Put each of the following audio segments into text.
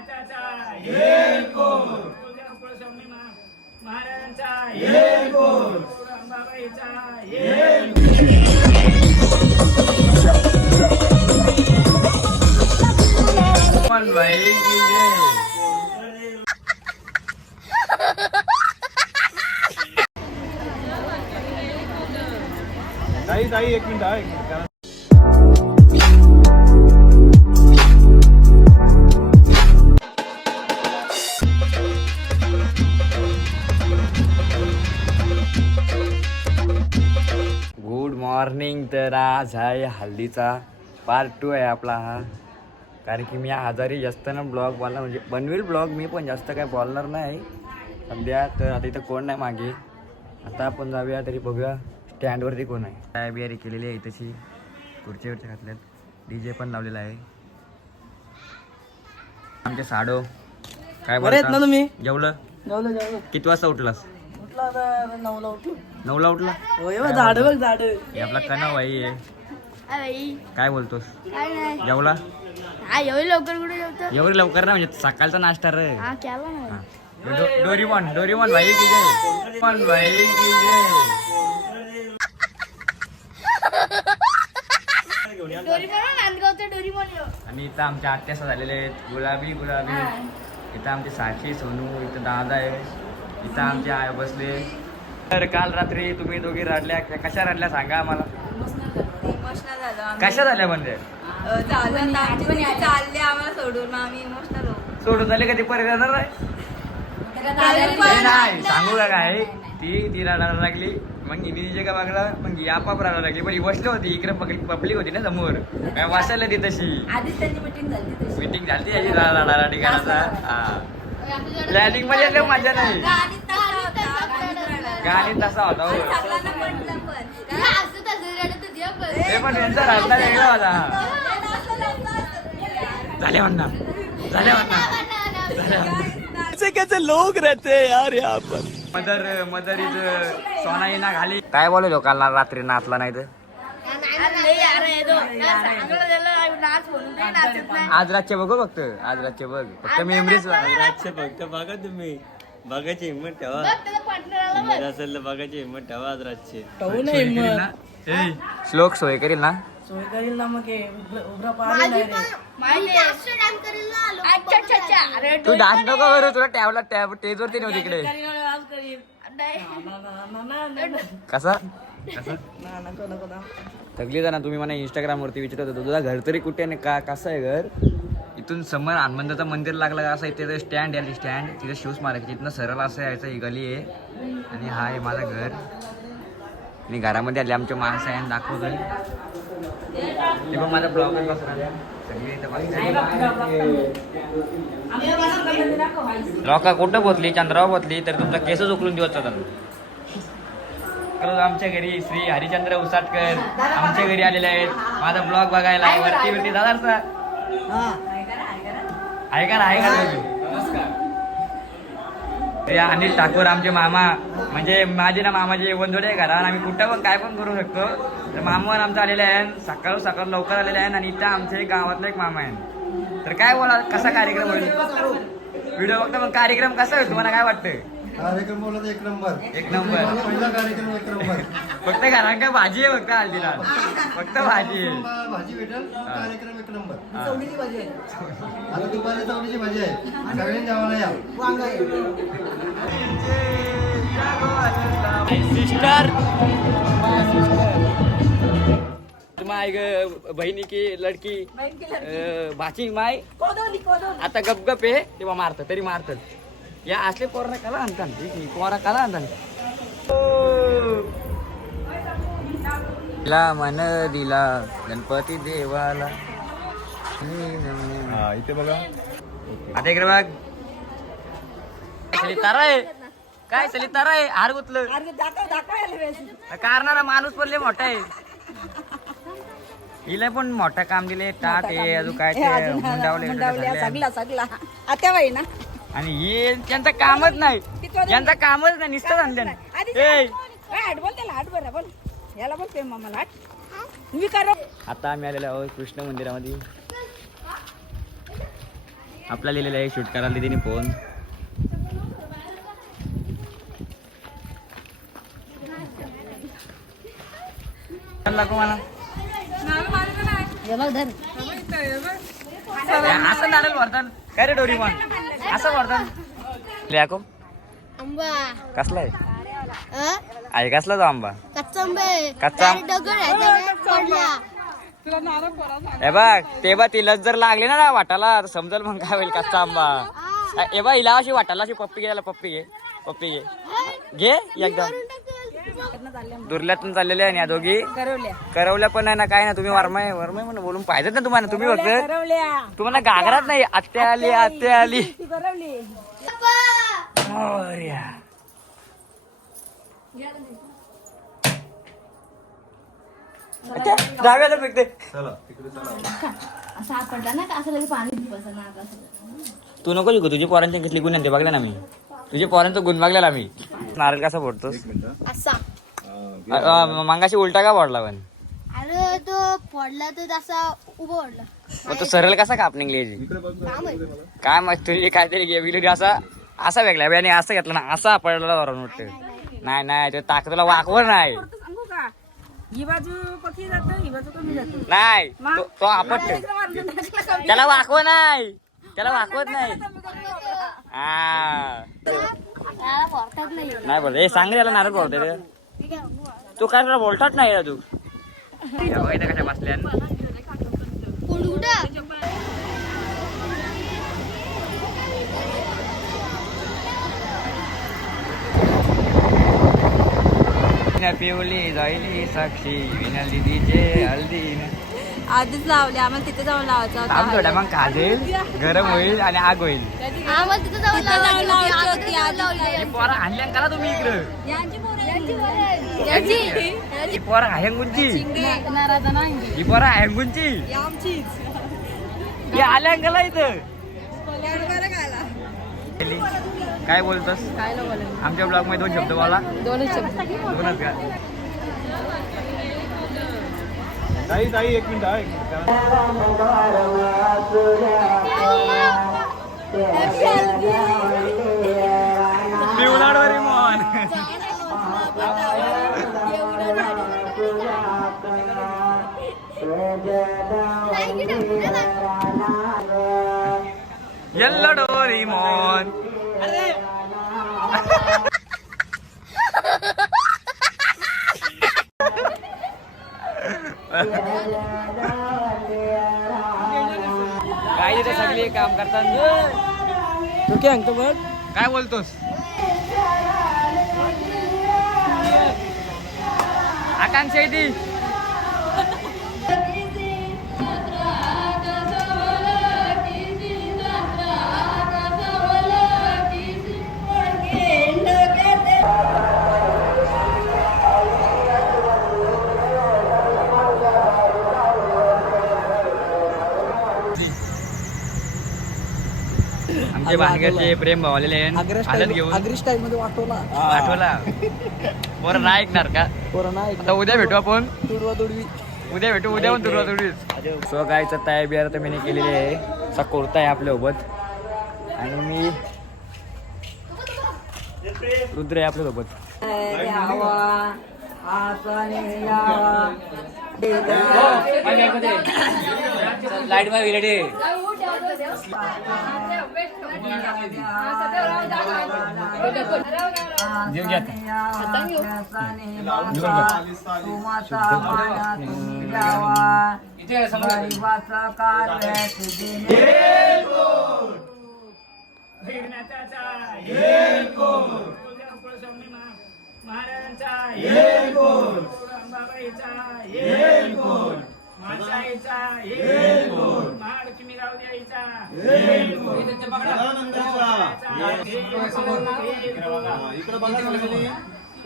नाथाचा एक बोल, स्वामी महाराजांचा एक बोल, अंबाबाईचा एक बोल. भाई की जय. ताई एक मिनिट. Good morning. तर आज आहे हल्दीचा पार्ट 2 आहे आपला हा. कारण की मी आजारी जास्त ना ब्लॉग बोलणार म्हणजे बनवेल ब्लॉग मी पण जास्त काय बोलणार नाही सध्या. तर आता इथं कोण नाही मागे. आता आपण जाऊया तरी बघूया स्टँडवरती कोण आहे. काय बियारी केलेली आहे तशी खुर्चीवरच्या घातल्यात. DJ पण लावलेला आहे. आमचे साडो काय बोलता ना तुम्ही? जेवलं किती वाजता उठलास? 9ला उठला. झाड बघ झाड. आपला कनव भाई आहे. काय बोलतोस? जेवला? एवढी लवकर ना म्हणजे सकाळचा नाश्ता रे. डोरीमॉन भाई की जय. भाई की जय. आणि इथं आमच्या आत्यासा झालेले आहेत गुलाबी. इथं आमचे साक्षी सोनू. इथं दादा आहे. इथं आमचे आई बसले. तर काल रात्री तुम्ही दोघी रडल्या. कशा रडल्या सांगा आम्हाला. कशा झाल्या म्हणजे? सोडून झाले कधी परत येणार नाही. सांगू का काय ती रडायला लागली. मग हिने का बघला मग आपाप रडायला लागली. पण ही बसली होती इकडे पब्लिक होती ना समोर. काय वाचायला ती तशी मीटिंग झाली याची रडायला ठिकाणाचा. प्लॅनिंग मध्ये मजा नाही. गाणी तसा होता. ते पण त्यांचा रडला वेगळा होता. झाले म्हणणार कैसे लोग रहते हैं यार यहाँ पर. मदर इज सोना ना घाली. काय बोललो काल रात्री नाचला नाही तर आज रातचे बघू फक्त. आज रातचे बघ फक्त मेमरीज. रातचे फक्त बघा तुम्ही. बघायची हिंमत ठेवा. असेल तर बघायची हिंमत ठेवा. आज रातचे श्लोक सोय करील ना. तू डान्स नको करू. तुला टॅबला स्टेज वरती नव्हती इकडे. कसा थकली जा ना तुम्ही. मला इंस्टाग्राम वरती विचारत होतो तुझा घर तरी कुठे आणि कसं आहे घर. इथून समोर हनुमंताचं मंदिर लागलं का असं इथे स्टँड आहे. स्टँड तिथे शूज मारायचे. तिथनं सरळ असं यायचं. ही गली आहे आणि हा आहे माझं घर. आणि घरामध्ये आले आमच्या माणसं आहे दाखवतोय. ते पण माझा ब्लॉग लोका कुठं पोचली चंद्रावर पोचली तर तुमचा केसच उकलून दिवस जातात. आमच्या घरी श्री हरिचंद्र उसाटकर आमच्या घरी आलेले आहेत. माझा ब्लॉग बघायला वरती दादा ऐका अनिल ठाकूर आमचे मामा. म्हणजे माझे ना मामाचे वंजोडे घरा. आम्ही कुठं पण काय पण करू शकतो. तर मामा आमचा आलेले आहे. सकाळ लवकर आलेले आहे. आणि इथं आमच्या गावातला एक मामा आहे. तर काय बोला कसा कार्यक्रम होईल. व्हिडिओ बघता मग कार्यक्रम कसा होईल तुम्हाला काय वाटतं? कार्यक्रम बोला एक नंबर. पहिला कार्यक्रम एक नंबर. फक्त घरात काय भाजी आहे फक्त हल्दीला. फक्त भाजी आहे. भाजी भेटेल. कार्यक्रम एक नंबर. चवळीची भाजी आहे. आता दुपारी चवळीची भाजी आहे. सगळ्यांनी जेवायला या. सिस्टर माय बहिणी की लडकी भाची माय. आता गप आहे तेव्हा मारतात तरी मारतात. या असले पोरांना कला आणतात. पोरा कला आणतात. मन दिला गणपती देवाला. इथे बघा. आता इकडे बघ. तारा आहे काय तारा आहे. हार गुतलं कारणारा माणूस पण लय मोठा आहे. हिला पण मोठं काम दिले. टाट आहे अजून काय सगळा आता बाई ना. आणि हे त्यांचं कामच नाही. यांचं कामच नाही नुसतं आणलं. याला बोलते मामाला. आता आम्ही आलेलो आहोत कृष्ण मंदिरामध्ये. आपला लिहिलेला आहे शूट करायला दिदीने फोन. लागो मला असं नारळ भरतात काय रे डोरी पण असं भरतात लिहाको आंबा कसला आहे कसला तो आंबा कच्चा आंबे कच्चा दगड आहे पडला हे बघ ते बघ तिला जर लागले ना वाटाला तर समजेल मग काय होईल कच्चा आंबा. हे बघ हिला अशी वाटाला अशी पप्पी घ्यायला पप्पी घे एकदम दुर्ल्यातून चाललेले आहे या दोघी करवल्या पण आहे ना काय ना तुम्ही वरमाय म्हणून बोलून पाहिजेत ना तुम्हाला तुम्ही फक्त तुम्हाला घागरात नाही आत्या आली मोरया. अच्छा, डाव्याला फेकते असा पडला ना असं लगे पाणी तू नको लिखू तुझी पोरांची कसली गुण आणते बघला ना मी तुझे पोरांचं गुण बघलेला मी. नारळ कसा फोडतोस असा मंगाशी उलटा का फोडला पण अरे तो पडला तर असा उभा पडला मग तो सरळ कसा कापणी याची काय मग तुझी काहीतरी विलुरी असा वेगळा आणि असं घेतला ना असा पडला वरून वाटत नाही ते ताकदला वाकवर नाही ही बाजू पक्षी जातो ही बाजू कमी जातो नाही तो आपट त्याला वाकवत नाही हा त्याला पोरतात नाही नाही बोलते सांग त्याला नारळ बोलते तू काय बोलतात नाही तू कशा बसल्या पिवली जायली साक्षी विनल दीदीचे हल्दी आधीच लावले आम्हाला तिथे जाऊन लावायचं थांब थोड्या मग खाजेल गरम होईल आणि आग होईल. आम्हाला तिथं जाऊन लावली पोरा आणल्या करा तुम्ही इकडं ही पोरा हँगुंची ही पोरा हँगुंची ही आल्या कला इथं काय बोलतोस आमच्या ब्लॉग मध्ये 2 शब्द बोला. दोनच का ताई एक मिनिट पिवळाडवरी मोहन येल्लो डोरी मोहन काय इथे सगळे काम करतात तू काय बोलतोस आकांक्षा ती आमचे भानगडचे प्रेम भावलेले हालत घेऊन आठवला पोरं नाही ऐकणार का आता उद्या भेटू आपण उद्या पण तुडवा तुडवीच. सो गायचं तयार बियार तर मी केलेली आहे असा कुर्ता आहे आपल्यासोबत आणि मी रुद्र आहे आपल्यासोबत. लाईट मध्ये विरडे जीव घ्या इथे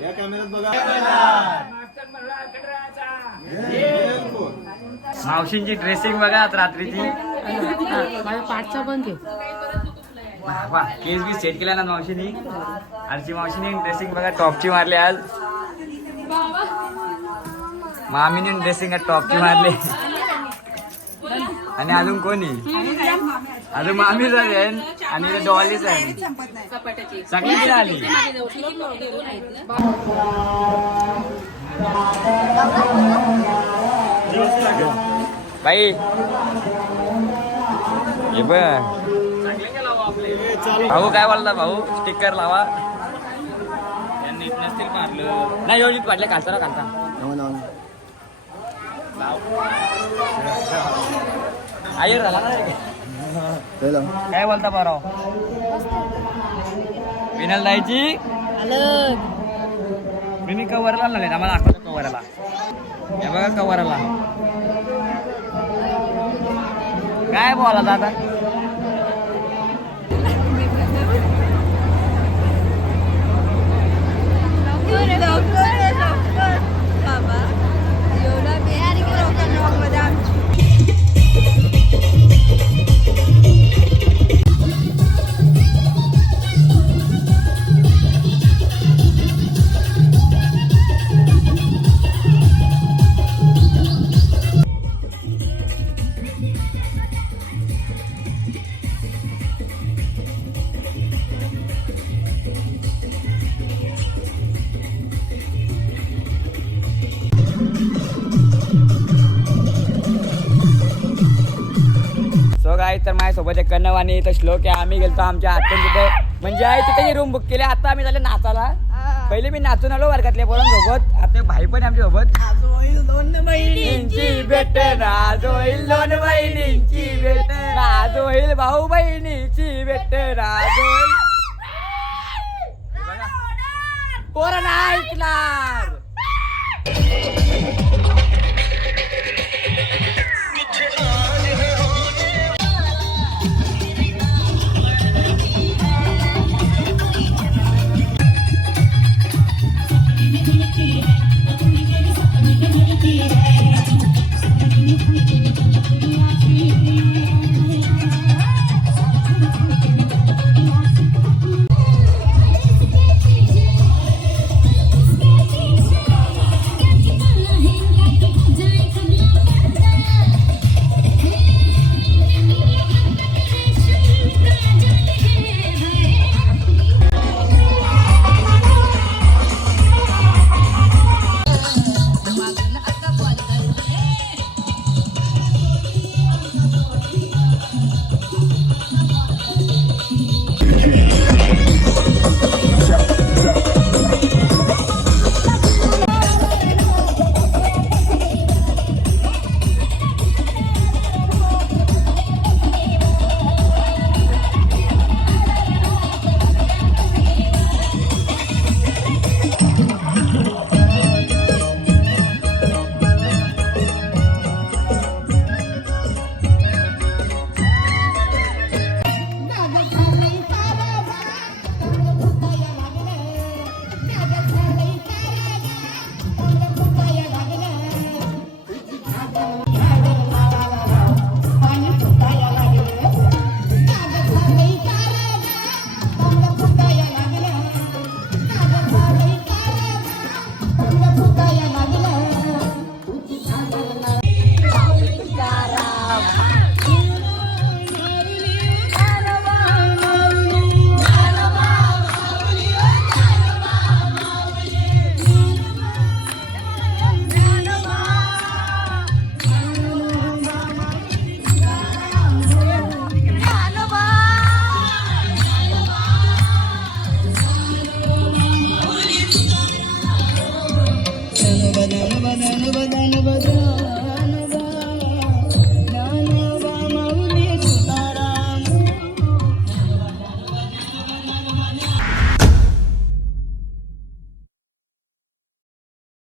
या कॅमेऱ्यात बघा मावशींची ड्रेसिंग बघा आज रात्रीची पाठचा पण ठेव केस बी सेट केला ना मावशीनी आजची मावशीने ड्रेसिंग बघा टॉपची मारली आज मामीने ड्रेसिंग टॉपची मारली आणि अजून कोणी अजून मामीच आहे आणि डॉलीच आहे सगळ्यांची आली बाई हे बघ भाऊ काय बोलता भाऊ स्टिकर लावा त्यांनी नसतील मारलं नाही योजित पाडले खालता ना खालता आयर झाला ना काय बोलता बरं विनल जायची मी कवरला नाही आम्हाला दाखवतो कवराला हे बघा कवराला काय बोला दादा सो गाय तर माझ्यासोबत एक कन्नव आणि इथं श्लोक आहे आम्ही गेलतो आमच्या हातून तिथे म्हणजे आहे तिथे रूम बुक केली आता आम्ही झाले नाचाला पहिले मी नाचून आलो वर्गातल्या पोरांसोबत आता भाई पण आमच्या सोबत दोन बहिणींची भेट राज होईल दोन बहिणींची भेट राज होईल भाऊ बहिणीची भेट राज होईल पोरं नाही ऐकणार